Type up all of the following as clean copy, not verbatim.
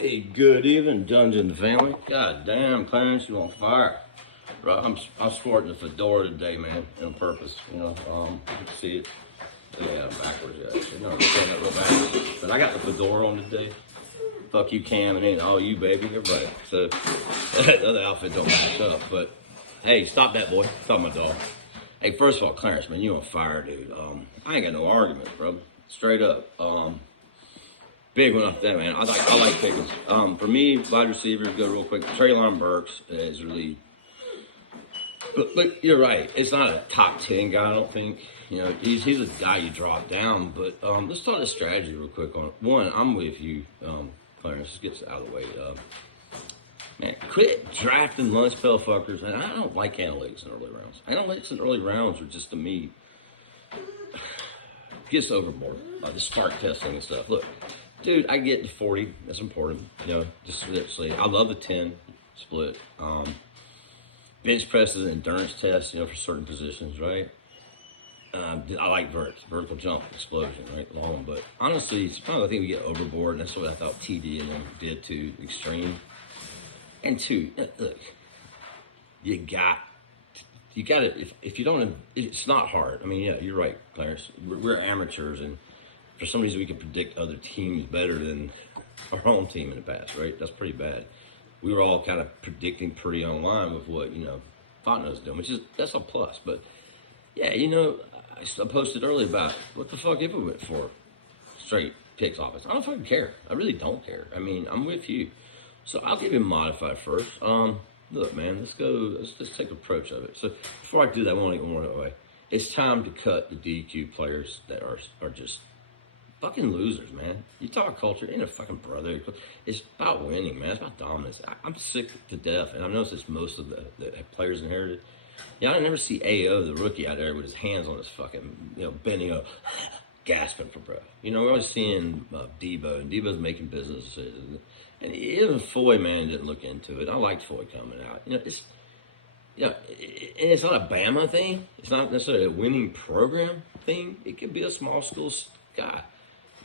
Hey, good evening, Dungeon family. God damn, Clarence, you on fire. Right, I'm sporting the fedora today, man, on purpose. You can see it. Yeah, I'm backwards, yeah. You know, I'm saying that real backwards. But I got the fedora on today. Fuck you, Cam, and ain't all you, baby. You're right. So, the other outfit don't match up. But, hey, stop that, boy. Stop my dog. Hey, first of all, Clarence, man, you on fire, dude. I ain't got no argument, bro. Straight up. Big one up there, man. I like Pickens. For me, wide receivers, go real quick. Treylon Burks is really, but you're right. It's not a top 10 guy, I don't think. You know, he's a guy you drop down. But let's talk the strategy real quick on it. One. I'm with you, Clarence. Just get out of the way. Man, quit drafting lunch spell fuckers. And I don't like analytics in early rounds. Analytics in early rounds are just to me gets overboard. The spark testing and stuff. Look. Dude, I get to 40. That's important. You know, just seriously. I love the 10 split. Bench press is an endurance test, you know, for certain positions, right? I like vertical jump, explosion, right? Long. But honestly, sometimes I think we get overboard, and that's what I thought TD and them did to extreme. And two, look, you got to, if you don't, it's not hard. I mean, yeah, you're right, Clarence. We're amateurs, and for some reason we can predict other teams better than our own team in the past, right? That's pretty bad. We were all kind of predicting pretty online with what, you know, Fontenot was doing, that's a plus. But yeah, you know, I posted earlier about what the fuck if we went for straight picks offense. I don't fucking care. I really don't care. I mean, I'm with you. So I'll give you a modified first. Look, man, let's go. Let's take approach of it. So before I do that, I want to get one away. It's time to cut the DQ players that are just fucking losers, man. You talk culture, ain't a fucking brother. It's about winning, man. It's about dominance. I'm sick to death, and I've noticed this most of the players inherited. Yeah, I never see AO, the rookie, out there with his hands on his fucking, you know, bending up, gasping for breath. You know, we're always seeing Debo, and Debo's making business decisions. And even Foy, man, didn't look into it. I liked Foy coming out. You know, and it's not a Bama thing. It's not necessarily a winning program thing. It could be a small school guy.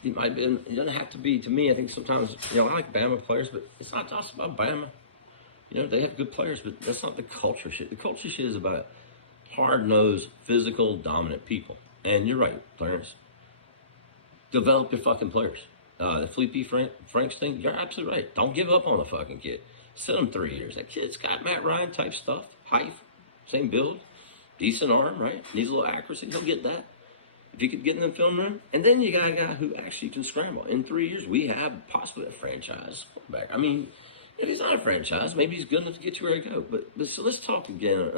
It might be. It doesn't have to be. To me, I think sometimes, you know, I like Bama players, but it's not just about Bama. You know, they have good players, but that's not the culture shit. The culture shit is about hard-nosed, physical, dominant people. And you're right, Clarence. Develop your fucking players. The Felipe Franks thing, you're absolutely right. Don't give up on the fucking kid. Sit him 3 years. That kid's got Matt Ryan type stuff. Height, same build, decent arm, right? Needs a little accuracy. He'll get that. If you could get in the film room, and then you got a guy who actually can scramble. In 3 years, we have possibly a franchise quarterback. I mean, if he's not a franchise, maybe he's good enough to get you where to go. But so let's talk again.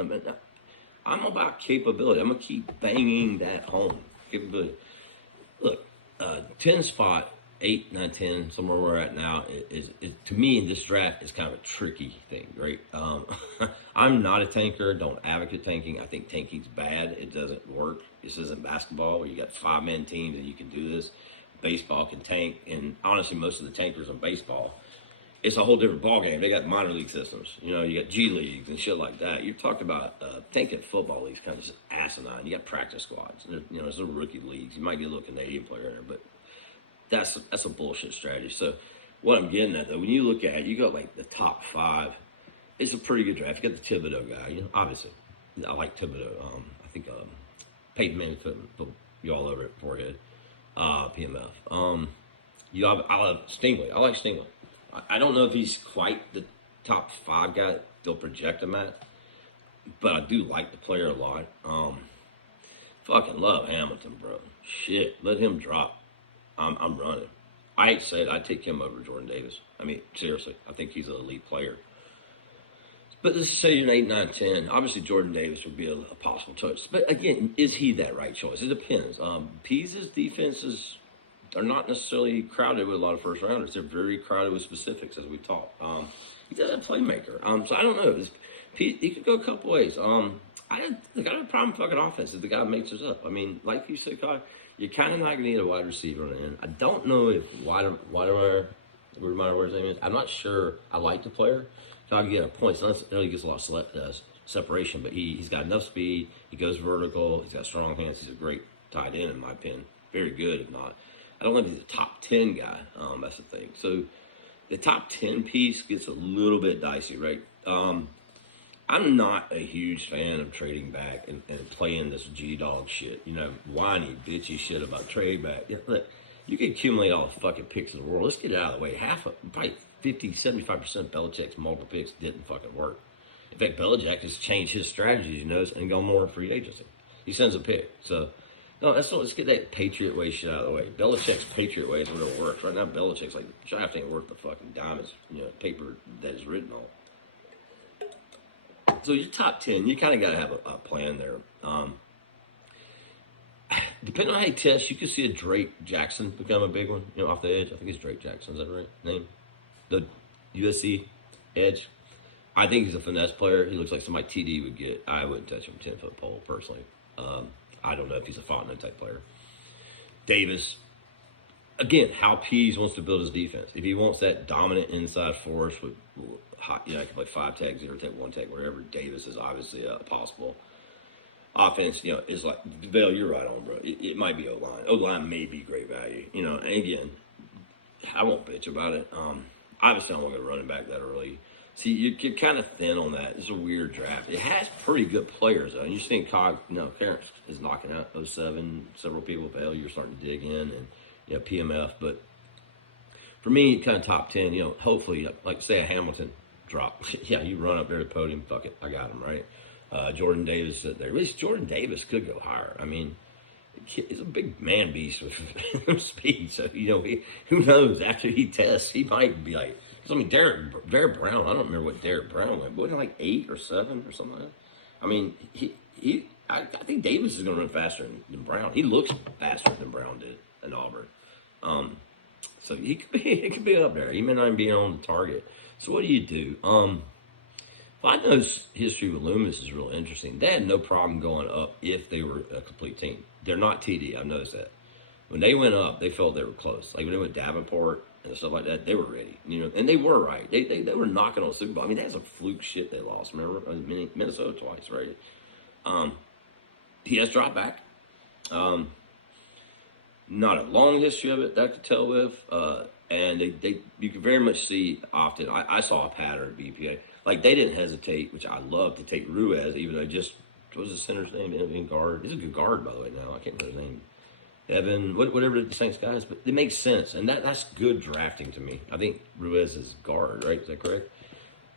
I'm about capability. I'm going to keep banging that home. Capability. Look, 10 spot, 8, 9, 10, somewhere we're at now, is to me in this draft is kind of a tricky thing, right? I'm not a tanker, don't advocate tanking. I think tanking's bad. It doesn't work. This isn't basketball where you got 5-man teams and you can do this. Baseball can tank, and honestly, most of the tankers in baseball, it's a whole different ballgame. They got minor league systems. You know, you got G leagues and shit like that. You're talking about tanking football leagues, kind of just asinine. You got practice squads. You know, there's little rookie leagues. You might get a little Canadian player in there, but that's a bullshit strategy. So what I'm getting at, though, when you look at it, you got like the top 5. It's a pretty good draft. You got the Thibodeau guy. You know, obviously, I like Thibodeau. I think Peyton Manning put you all over it forehead. PMF. I love Stingley. I like Stingley. I don't know if he's quite the top 5 guy they'll project him at, but I do like the player a lot. Fucking love Hamilton, bro. Shit, let him drop. I'm running. I hate to say it, I'd take him over Jordan Davis. I mean, seriously, I think he's an elite player. But let's say you're an 8, 9, 10. Obviously, Jordan Davis would be a possible choice. But again, is he that right choice? It depends. Pease's defenses are not necessarily crowded with a lot of first rounders. They're very crowded with specifics, as we've talked. He's a playmaker. So I don't know. He could go a couple ways. I don't have a problem fucking offense if the guy makes us up. I mean, like you said, Kyle, you're kind of not going to need a wide receiver on the end. I don't know if whatever his name is. I'm not sure I like the player. So I can get a point. So he gets a lot of separation, but he's got enough speed. He goes vertical. He's got strong hands. He's a great tight end, in my opinion. Very good, if not. I don't know if he's a top 10 guy. That's the thing. So the top 10 piece gets a little bit dicey, right? I'm not a huge fan of trading back and playing this G dog shit. Whiny, bitchy shit about trading back. Look, you can accumulate all the fucking picks in the world. Let's get it out of the way. Probably 50, 75% of Belichick's multiple picks didn't fucking work. In fact, Belichick has changed his strategies, and gone more free agency. He sends a pick. So, no, let's get that Patriot way shit out of the way. Belichick's Patriot way is what it works. Right now, Belichick's like, draft ain't worth the fucking diamonds, paper that is written on. So your top 10, you kind of got to have a plan there. Depending on how you test, you could see a Drake Jackson become a big one, off the edge. I think it's Drake Jackson. Is that the right name? The USC edge. I think he's a finesse player. He looks like somebody TD would get. I wouldn't touch him 10-foot pole, personally. I don't know if he's a Fontenot type player. Davis. Again, how Pease wants to build his defense. If he wants that dominant inside force with, I can play 5-tech, 0-tech, 1-tech, wherever. Davis is obviously possible. Offense, is like, Bill, you're right on, bro. It might be O-line. O-line may be great value. And again, I won't bitch about it. Obviously, I don't want to go running back that early. See, you're kind of thin on that. It's a weird draft. It has pretty good players, though. And you're seeing Clarence is knocking out 07. Several people fail. You're starting to dig in, and PMF. But for me, kind of top 10. Hopefully, like say a Hamilton drop. Yeah, you run up there to the podium. Fuck it, I got him right. Jordan Davis sitting there. At least Jordan Davis could go higher. I mean, he's a big man beast with speed. So who knows? After he tests, he might be like. Derek Brown. I don't remember what Derek Brown went. But wasn't it like 8 or 7 or something like that? I mean, I think Davis is going to run faster than Brown. He looks faster than Brown did in Auburn. So he could be up there. He may not even be on the target. So what do you do? Flacco's history with Loomis is real interesting. They had no problem going up if they were a complete team. They're not TD. I've noticed that. When they went up, they felt they were close. Like when they went Davenport and stuff like that, they were ready. And they were right. They were knocking on the Super Bowl. I mean, that's some fluke shit they lost. Remember, Minnesota twice, right? He has dropped back. Not a long history of it that I could tell with. And you can very much see often. I saw a pattern at BPA. Like they didn't hesitate, which I love to take Ruiz, even though what was the center's name? In guard. He's a good guard, by the way. Now I can't remember his name. Evan, whatever the Saints guys, but it makes sense, and that's good drafting to me. I think Ruiz is guard, right? Is that correct?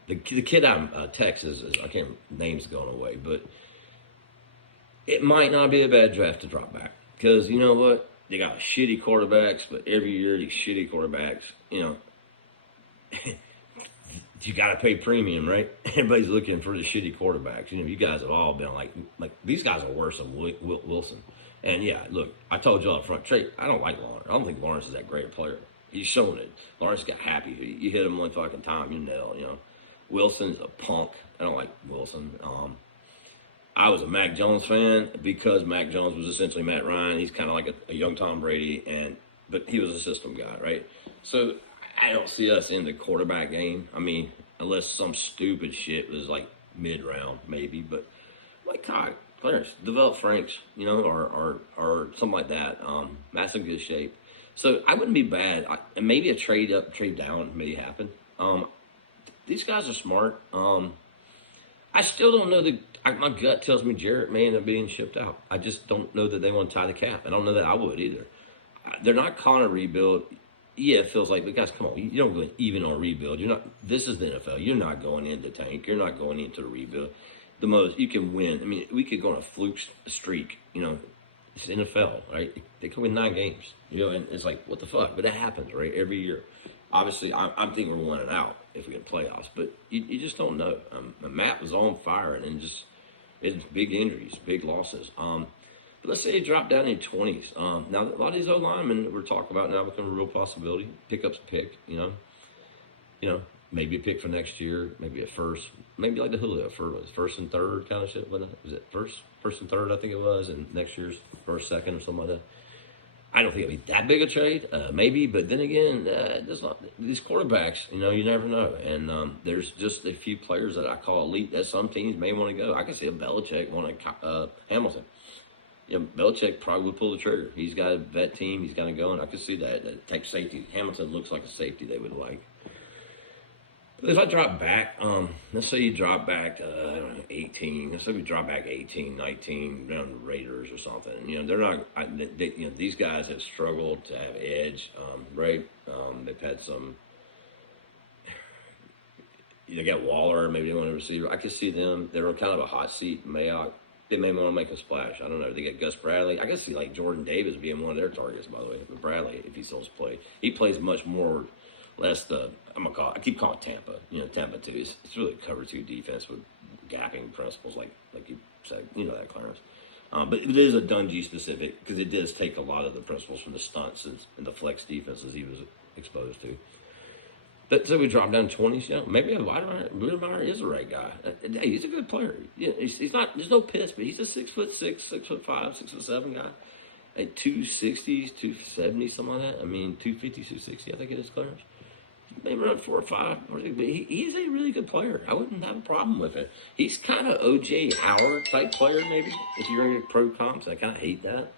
The kid out of Texas I can't remember, name's going away, but it might not be a bad draft to drop back because you know what? They got shitty quarterbacks, but every year these shitty quarterbacks, you got to pay premium, right? Everybody's looking for the shitty quarterbacks. You guys have all been like these guys are worse than Wilson. And yeah, look, I told you up front, Trey, I don't like Lawrence. I don't think Lawrence is that great a player. He's shown it. Lawrence got happy. You hit him one fucking time, you nail. Wilson's a punk. I don't like Wilson. I was a Mac Jones fan because Mac Jones was essentially Matt Ryan. He's kind of like a young Tom Brady, but he was a system guy, right? So I don't see us in the quarterback game. I mean, unless some stupid shit was like mid-round, maybe. But like Clarence, develop Franks, or something like that. Matt's in good shape. So I wouldn't be bad. And maybe a trade up, trade down may happen. These guys are smart. I still don't know my gut tells me Jarrett may end up being shipped out. I just don't know that they want to tie the cap. I don't know that I would either. They're not calling a rebuild. Yeah, it feels like, but guys, come on. You don't go even on rebuild. This is the NFL. You're not going into tank. You're not going into the rebuild. The most you can win. I mean, we could go on a fluke streak. It's NFL, right? They can win 9 games. And it's like, what the fuck? But that happens, right? Every year. Obviously, I'm thinking we're winning out if we get playoffs, but you just don't know. Matt was on fire, and it's big injuries, big losses. But let's say he dropped down in 20s. Now, a lot of these O linemen we're talking about now become a real possibility. Pickup's a pick, maybe a pick for next year, maybe a first, maybe like the Julio first and third kind of shit. Was it first and third? I think it was, and next year's first, second, or something like that. I don't think it'll be that big a trade, maybe, but then again, these quarterbacks, you never know. And there's just a few players that I call elite that some teams may want to go. I can see a Belichick wanting Hamilton. Belichick probably would pull the trigger. He's got a vet team. He's going to go, and I could see that type safety. Hamilton looks like a safety they would like. If I drop back, let's say you drop back, I don't know, 18. Let's say we drop back 18, 19 down the Raiders or something. You know, they're not. You know, these guys have struggled to have edge, right? They've had some. You got Waller, maybe they want a receiver. I could see them. They're on kind of a hot seat. Mayock, they may want to make a splash. I don't know. They get Gus Bradley. I could see like Jordan Davis being one of their targets. By the way, with Bradley, if he still plays, he plays much more. Less the I keep calling it Tampa. You know, Tampa too. It's really cover two defense with gapping principles, like you said. You know that, Clarence. But it is a Dungy specific because it does take a lot of the principles from the stunts and the flex defenses he was exposed to. But so we drop down 20s. You know, maybe Weidemeyer is the right guy. Hey, he's a good player. Yeah, he's not. There's no piss, but he's a 6'6", 6'5", 6'7" guy. At 260s, 270, something like that. I mean, 250, 260. I think it is, Clarence. Maybe around 4 or 5. But he's a really good player. I wouldn't have a problem with it. He's kind of O.J. Howard type player, maybe, if you're in your pro comps. I kind of hate that.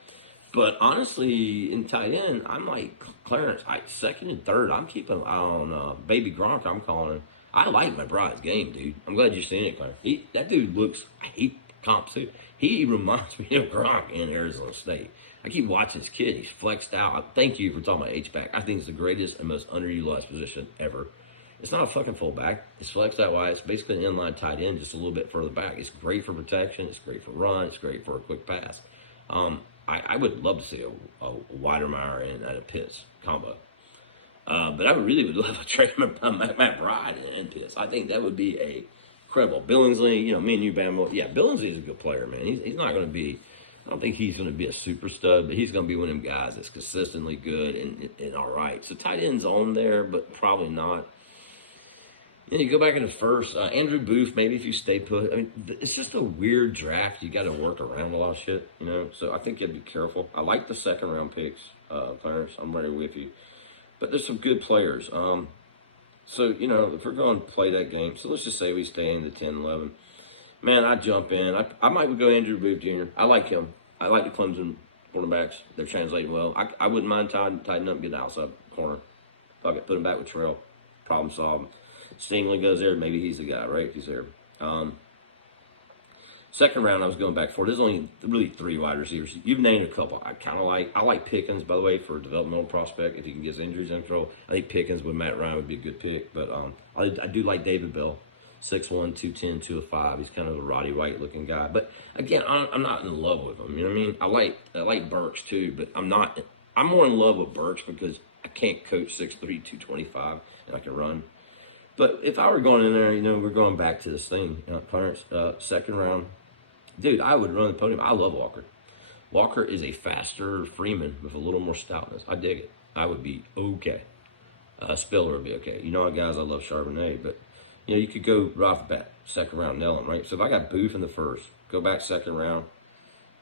But honestly, in tight end, I'm like Clarence. Second and third, I'm keeping an eye on Baby Gronk, I'm calling him. I like McBride's game, dude. I'm glad you've seen it, Clarence. That dude looks, I hate comps too. He reminds me of Gronk in Arizona State. I keep watching this kid. He's flexed out. Thank you for talking about H-back. I think it's the greatest and most underutilized position ever. It's not a fucking fullback. It's flexed out wide. It's basically an inline tight end just a little bit further back. It's great for protection. It's great for run. It's great for a quick pass. I would love to see a Weidemeyer and a Pitts combo. But I really would love to trade Matt Bryant and Pitts. I think that would be incredible. Billingsley, you know, me and you, Bam. Yeah, Billingsley is a good player, man. He's not going to be. I don't think he's going to be a super stud, but he's going to be one of them guys that's consistently good and all right. So tight end's on there, but probably not. Then you go back in the first, Andrew Booth, maybe if you stay put. I mean, it's just a weird draft. You got to work around a lot of shit, you know. So I think you have to be careful. I like the second round picks, Clarence. I'm right with you. But there's some good players. So, you know, if we're going to play that game, so let's just say we stay in the 10, 11. Man, I jump in. I might go Andrew Booth Jr. I like him. I like the Clemson cornerbacks. They're translating well. I wouldn't mind tighten up and get an outside corner. Fuck it, put him back with Terrell. Problem solved. Stingley goes there. Maybe he's the guy, right? He's there. Second round, I was going back for. There's only really 3 wide receivers. You've named a couple. I kind of like. I like Pickens, by the way, for a developmental prospect. If he can get his injuries in control, I think Pickens with Matt Ryan would be a good pick. But I do like David Bell. 6'1", 210, 205. He's kind of a Roddy White looking guy. But again, I'm not in love with him. You know what I mean? I like Burks too, but I'm not. I'm more in love with Burks because I can't coach 6'3", 225, and I can run. But if I were going in there, you know, we're going back to this thing, Clarence, second round. Dude, I would run the podium. I love Walker. Walker is a faster Freeman with a little more stoutness. I dig it. I would be okay. Spiller would be okay. You know, guys, I love Charbonnet, but you know, you could go right off the bat, second round, nail him, right? So if I got Booth in the first, go back second round,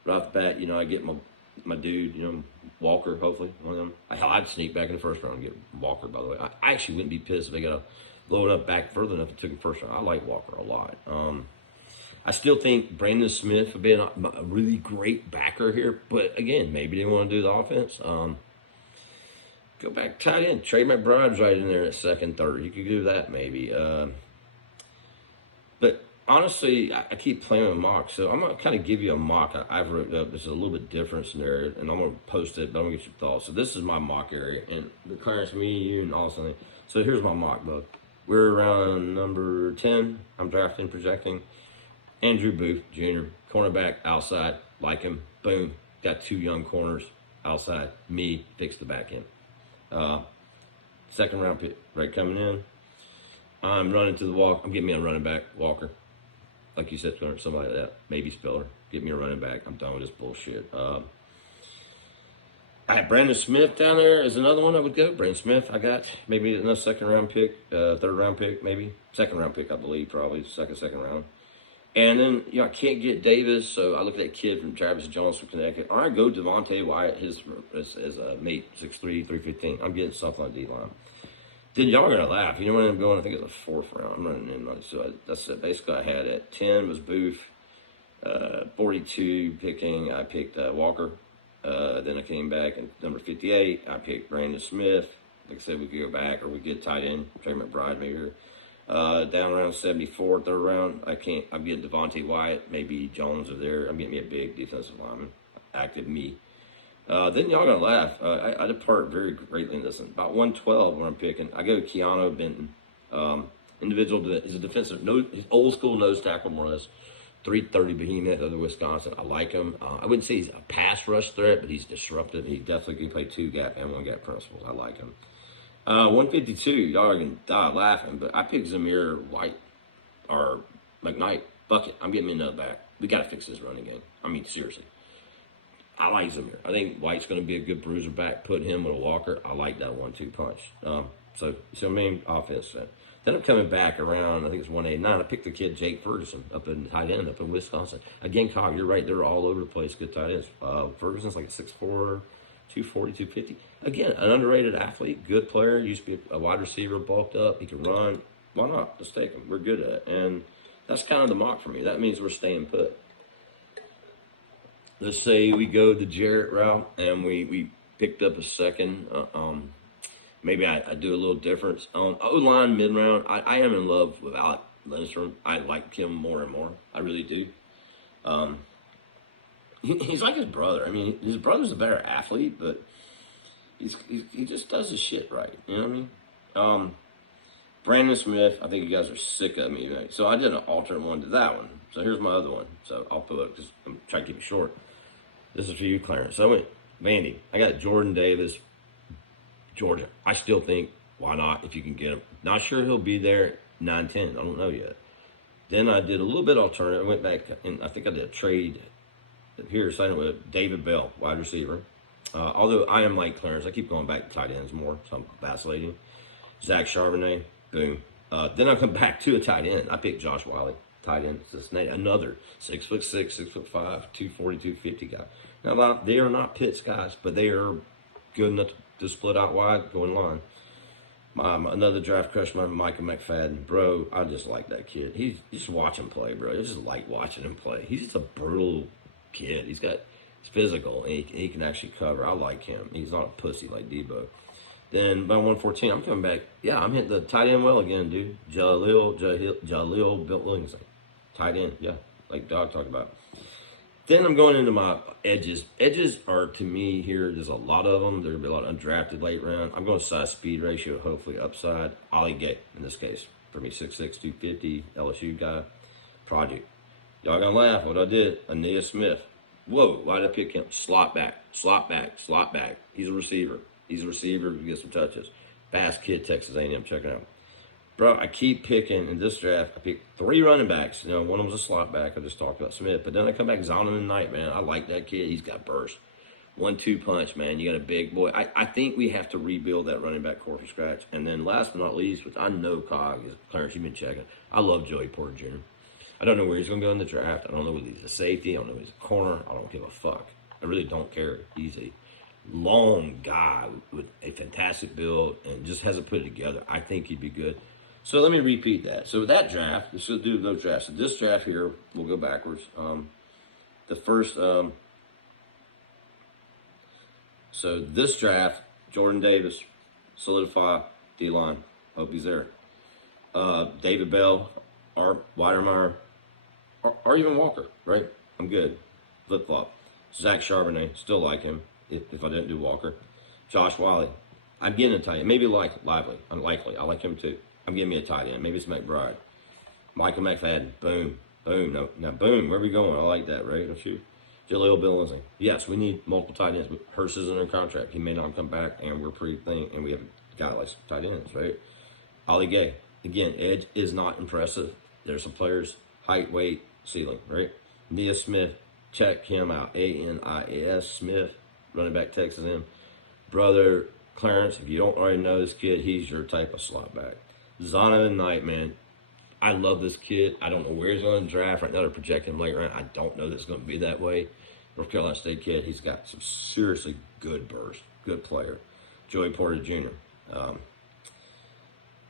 right off the bat, you know, I get my dude, you know, Walker, hopefully, one of them. I'd sneak back in the first round and get Walker, by the way. I actually wouldn't be pissed if they got to blow it up back further enough and took him first round. I like Walker a lot. I still think Brandon Smith would be a really great backer here, but again, maybe they want to do the offense. Go back tight end. Trey McBride's right in there at second, third. You could do that maybe. But honestly, I keep playing with mock, so I'm going to kind of give you a mock I've written up. There's a little bit different scenario, and I'm going to post it, but I'm going to get your thoughts. So this is my mock area, and the Clarence, me, you, and all something. So here's my mock, bud. We're around number 10. I'm drafting, projecting. Andrew Booth Jr., cornerback, outside, like him. Boom. Got 2 young corners, outside. Me, fix the back end. Second round pick, right, coming in. I'm running to the walk. I'm getting me a running back, Walker. Like you said, somebody like that. Maybe Spiller. Get me a running back. I'm done with this bullshit. I have Brandon Smith down there is another one I would go. Brandon Smith, I got maybe another second round pick, third round pick, maybe. Second round pick, I believe, probably. Second round. And then, you know, I can't get Davis, so I look at that kid from Travis Jones from Connecticut. All right, go Devontae Wyatt, his a mate, 6'3", 315. I'm getting something on D-line. Then y'all are going to laugh. You know when I'm going? I think it's the fourth round. I'm running in. So that's it. Basically, I had at 10 was Booth. 42 picking, I picked Walker. Then I came back and number 58, I picked Brandon Smith. Like I said, we could go back or we get tight end, Trey McBride maybe. Down around 74, third round. I'm getting Devontae Wyatt, maybe Jones are there. I'm getting me a big defensive lineman. Active me. Then y'all gonna laugh. I depart very greatly in this one. About 112 when I'm picking. I go Keanu Benton. Individual that is a defensive, his old school nose tackle more or less. 330 behemoth of the Wisconsin. I like him. I wouldn't say he's a pass rush threat, but he's disruptive. He definitely can play 2-gap and 1-gap principles. I like him. 152, y'all are going to die laughing, but I picked Zamir White or McKnight. Bucket. I'm getting me another back. We got to fix this running game. I mean, seriously. I like Zamir. I think White's going to be a good bruiser back. Put him with a Walker. I like that 1-2 punch. So I mean, offense. Then I'm coming back around, I think it's 189. I picked the kid Jake Ferguson up in tight end up in Wisconsin. Again, Cog, you're right. They're all over the place. Good tight ends. Ferguson's like a 6'4", 240, 250. Again, an underrated athlete, good player. Used to be a wide receiver, bulked up. He can run. Why not? Let's take him. We're good at it. And that's kind of the mock for me. That means we're staying put. Let's say we go the Jarrett route and we picked up a second. Maybe I do a little difference. O-line mid-round, I am in love with Alec Lindstrom. I like him more and more. I really do. He's like his brother. I mean, his brother's a better athlete, but he just does his shit right. You know what I mean? Brandon Smith, I think you guys are sick of me. Right? So I did an alternate one to that one. So here's my other one. So I'll put it because I'm trying to keep it short. This is for you, Clarence. So I went Vandy. I got Jordan Davis, Georgia. I still think, why not, if you can get him. Not sure he'll be there 9-10. I don't know yet. Then I did a little bit alternative. I went back, and I think I did a trade here, signing with David Bell, wide receiver. Although I am like Clarence. I keep going back to tight ends more, so I'm vacillating. Zach Charbonnet, boom. Then I come back to a tight end. I picked Josh Wiley, tight end, Cincinnati. Another 6'6", 6'5", 240, 250 guy. Now, they are not Pitts guys, but they are good enough to split out wide, go in line. Another draft crush, Micah McFadden. Bro, I just like that kid. He's just watch him play, bro. It's just like watching him play. He's just a brutal kid. He's physical, and he can actually cover. I like him. He's not a pussy like Debo. Then by 114, I'm coming back. Yeah, I'm hitting the tight end well again, dude. Jaleel Williams. Tight end, yeah, like Dog talked about. Then I'm going into my edges. Edges are, to me, here, there's a lot of them. There'll be a lot of undrafted late round. I'm going size speed ratio, hopefully upside. Ali Gay, in this case. For me, 6'6", 250, LSU guy. Project. Y'all gonna laugh what I did. Aeneas Smith. Whoa, why did I pick him? Slot back. He's a receiver. He's a receiver who gets some touches. Fast kid, Texas A&M. Check it out. Bro, I keep picking, in this draft, I picked 3 running backs. You know, one of them was a slot back. I just talked about Smith. But then I come back, Zonovan Knight, man. I like that kid. He's got burst. 1-2 punch, man. You got a big boy. I think we have to rebuild that running back core from scratch. And then last but not least, which I know Cog is, Clarence, you've been checking. I love Joey Porter Jr. I don't know where he's going to go in the draft. I don't know whether he's a safety. I don't know if he's a corner. I don't give a fuck. I really don't care. He's a long guy with a fantastic build and just hasn't put it together. I think he'd be good. So let me repeat that. So that draft, let's just do those drafts. So this draft here, we'll go backwards. The first, so this draft, Jordan Davis, solidify, D-line. Hope he's there. David Bell, Art Weidermeyer, or even Walker, right? I'm good. Flip-flop. Zach Charbonnet, still like him if I didn't do Walker. Josh Wiley, I'm getting a tight end. Maybe Lively, unlikely. I like him too. I'm giving me a tight end. Maybe it's McBride. Michael McFadden. Boom. Now, boom. Where are we going? I like that, right? Don't you? Jaleel Billingsley. Yes, we need multiple tight ends. But Hurst is under contract. He may not come back, and we're pretty thin, and we have got like tight ends, right? Ali Gay. Again, edge is not impressive. There's some players, height, weight, ceiling, right? Nia Smith. Check him out. A-N-I-A-S Smith. Running back Texas A&M. Brother Clarence, if you don't already know this kid, he's your type of slot back. Zonovan Knight, man. I love this kid. I don't know where he's going to draft. Right now they're projecting him late round. I don't know that it's going to be that way. North Carolina State kid. He's got some seriously good burst. Good player. Joey Porter Jr.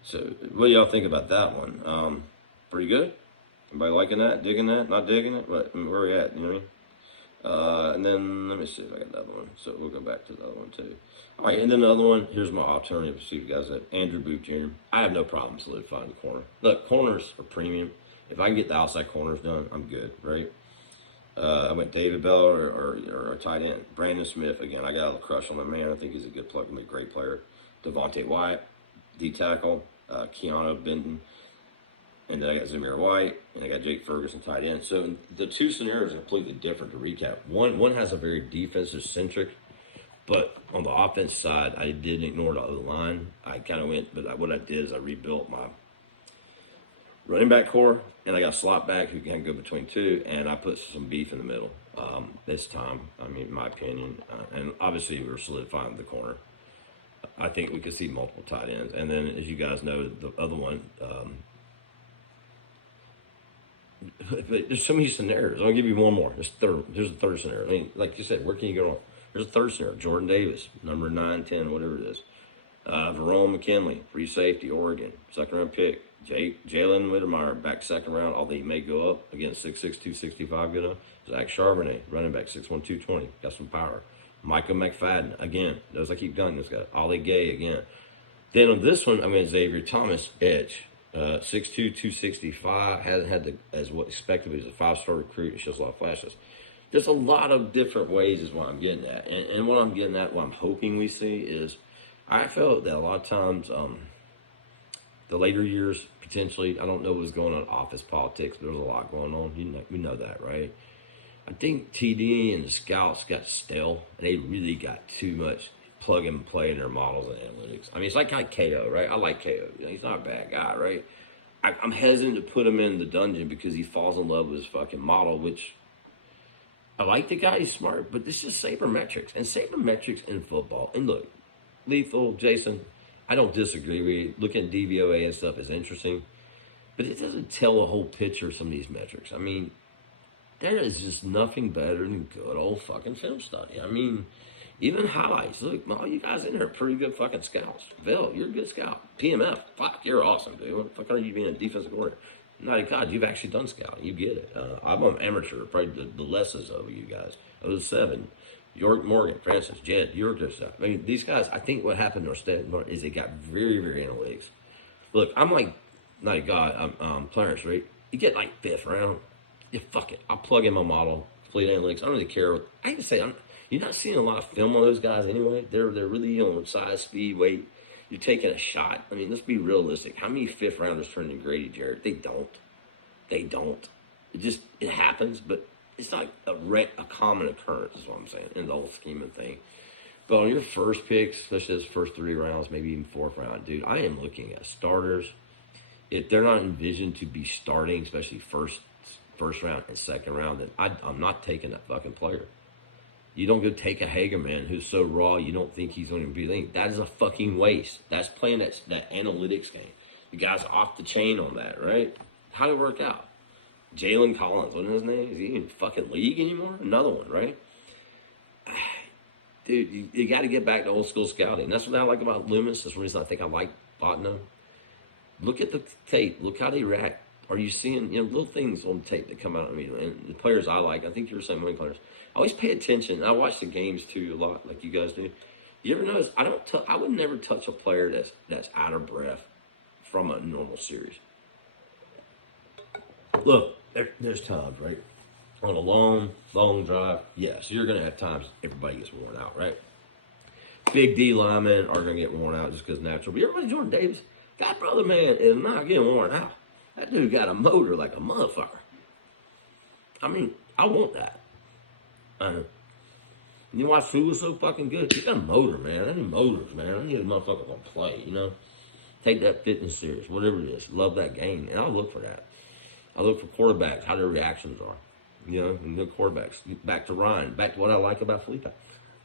So what do y'all think about that one? Pretty good? Everybody liking that? Digging that? Not digging it? But where are we at? You know what I mean? And then let me see if I got another one. So we'll go back to the other one too. All right, and then the other one. Here's my alternative. See if you guys have Andrew Booth Jr. I have no problem solidifying the corner. Look, corners are premium. If I can get the outside corners done, I'm good, right? I went David Bell or a tight end. Brandon Smith, again, I got a crush on the man. I think he's a good player, a great player. Devontae Wyatt, D tackle. Keanu Benton. And then I got Zamir White, and I got Jake Ferguson tight end. So the two scenarios are completely different to recap. One has a very defensive-centric, but on the offense side, I didn't ignore the other line. I kind of went, but what I did is I rebuilt my running back core, and I got a slot back who can go between two, and I put some beef in the middle this time, I mean, in my opinion. And obviously, we're solidifying the corner. I think we could see multiple tight ends. And then, as you guys know, the other one, but there's so many scenarios. I'll give you one more. There's a third scenario. I mean, like you said, where can you go wrong? There's a third scenario. Jordan Davis, number 9, 10, whatever it is. Verone McKinley, free safety, Oregon, second round pick. Jalen Whittemire, back second round, although he may go up against 6'6", 265 good enough. Zach Charbonnet, running back, 6'1", 220, got some power. Micah McFadden, again, knows I keep gunning this guy. Ollie Gay, again. Then on this one, I'm going to Xavier Thomas, edge. 6'2", 265, hasn't had as what expected. He's a 5-star recruit. He shows a lot of flashes. There's a lot of different ways is what I'm getting at. And what I'm getting at, what I'm hoping we see is, I felt that a lot of times, the later years, potentially, I don't know what's going on in office politics, but there's a lot going on. We know that, right? I think TD and the scouts got stale, and they really got too much plug and play in their models and analytics. I mean, it's like KO, right? I like KO. He's not a bad guy, right? I'm hesitant to put him in the dungeon because he falls in love with his fucking model, which I like the guy. He's smart, but this is sabermetrics. And sabermetrics in football. And look, Lethal, Jason, I don't disagree with you. Looking at DVOA and stuff is interesting, but it doesn't tell a whole picture of some of these metrics. I mean, there is just nothing better than good old fucking film study. I mean, even highlights. Look, all you guys in there are pretty good fucking scouts. Bill, you're a good scout. PMF, fuck, you're awesome, dude. What the fuck are you being a defensive coordinator? No, God, you've actually done scouting. You get it. I'm an amateur, probably the lessest of you guys. 07, York Morgan, Francis, Jed, York stuff. I mean, these guys, I think what happened to our state is they got very, very analytics. Look, I'm like, not a god, I'm Clarence, right? You get like 5th round. Yeah, fuck it. I'll plug in my model, fleet analytics. I don't really care. I hate to say, you're not seeing a lot of film on those guys anyway. They're really on size, speed, weight. You're taking a shot. I mean, let's be realistic. How many 5th rounders turn into Grady Jarrett? They don't. It happens, but it's not a common occurrence, is what I'm saying, in the whole scheme of things. But on your first picks, such as first 3 rounds, maybe even 4th round, dude, I am looking at starters. If they're not envisioned to be starting, especially first round and 2nd round, then I'm not taking that fucking player. You don't go take a Hagerman who's so raw you don't think he's going to be lean. That is a fucking waste. That's playing that analytics game. The guy's off the chain on that, right? How did it work out? Jalen Collins, wasn't his name? Is he in fucking league anymore? Another one, right? Dude, you got to get back to old school scouting. That's what I like about Loomis. That's the reason I think I like Botno. Look at the tape. Look how they react. Are you seeing little things on tape that come out of me? And the players I like, I think you're the same way, Clarence. I always pay attention. I watch the games too a lot, like you guys do. You ever notice? I would never touch a player that's out of breath from a normal series. Look, there's times, right? On a long drive, yes, you're gonna have times everybody gets worn out, right? Big D linemen are gonna get worn out just because natural. But everybody, Jordan Davis, that brother man is not getting worn out. That dude got a motor like a motherfucker. I mean, I want that. You watch food so fucking good. Get that motor, man. I need motors, man. I need a motherfucker gonna play, Take that fitness serious, whatever it is. Love that game. And I'll look for that. I look for quarterbacks, how their reactions are. And the quarterbacks. Back to Ryan. Back to what I like about Felipe.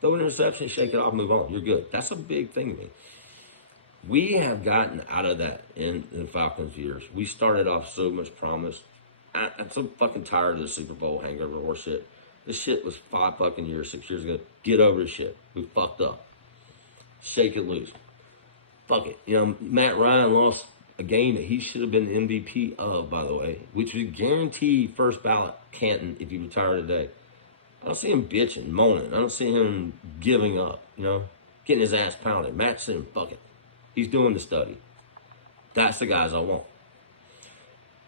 Throw an interception, shake it off, move on. You're good. That's a big thing to me. We have gotten out of that in the Falcons' years. We started off so much promise. I'm so fucking tired of the Super Bowl hangover horse shit. This shit was 5 fucking years, 6 years ago. Get over this shit. We fucked up. Shake it loose. Fuck it. Matt Ryan lost a game that he should have been the MVP of, by the way, which was guaranteed first ballot Canton if he retired today. I don't see him bitching, moaning. I don't see him giving up, getting his ass pounded. Matt saying, fuck it. He's doing the study. That's the guys I want.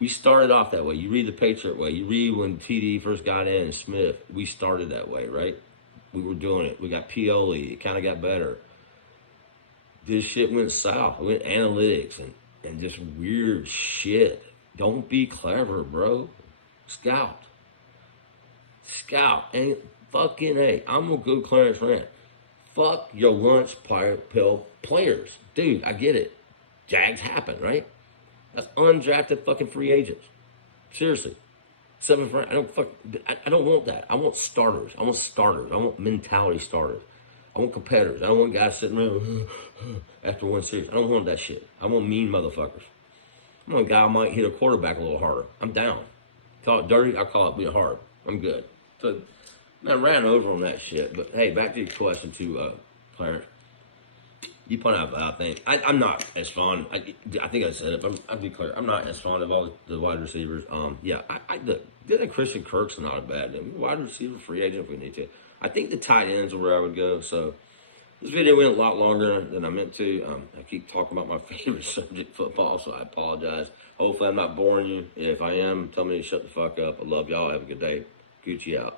We started off that way. You read the Patriot way. You read when TD first got in and Smith. We started that way, right? We were doing it. We got Pioli. It kind of got better. This shit went south. It went analytics and just weird shit. Don't be clever, bro. Scout. Ain't fucking A. I'm gonna go Clarence Rand. Fuck your lunch pill players. Dude, I get it. Jags happen, right? That's undrafted fucking free agents. Seriously. 7th round. I don't want that. I want starters. I want mentality starters. I want competitors. I don't want guys sitting around after one series. I don't want that shit. I want mean motherfuckers. I want a guy who might hit a quarterback a little harder. I'm down. Call it dirty, I call it being hard. I'm good. So, I ran over on that shit. But hey, back to your question to Clarence. You point out, I think I'm not as fond. I think I said it, but I'll be clear. I'm not as fond of all the wide receivers. The Christian Kirk's not a bad name. Wide receiver, free agent if we need to. I think the tight ends are where I would go. So this video went a lot longer than I meant to. I keep talking about my favorite subject, football, so I apologize. Hopefully I'm not boring you. If I am, tell me to shut the fuck up. I love y'all. Have a good day. Gucci out.